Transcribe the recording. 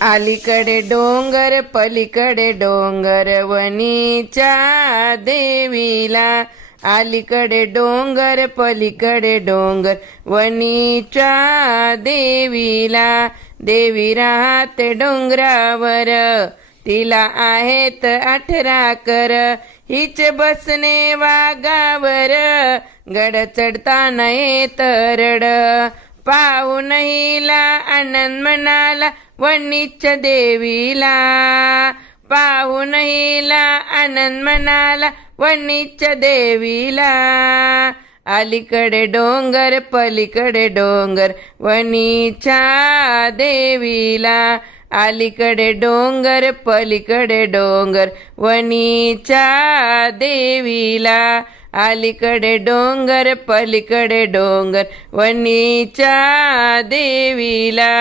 अलीकडे डोंगर पलीकडे डोंगर वणीच्या देवीला, अलीकडे डोंगर पलीकडे डोंगर वणीच्या देवीला, देवी राहते डोंगरावर तिला आहेत 18 कर, हिच बसणे वाघावर गड चढताना येत रड, पाहून हिला आनंद म्हणाला वणीच्या देवीला, पाहून हिला आनंद म्हणाला वणीच्या देवीला, अलीकडे डोंगर पलीकडे डोंगर वणीच्या देवीला, अलीकडे डोंगर पलीकडे डोंगर वणीच्या देवीला, अलीकडे डोंगर पलीकडे डोंगर वणीच्या देवीला.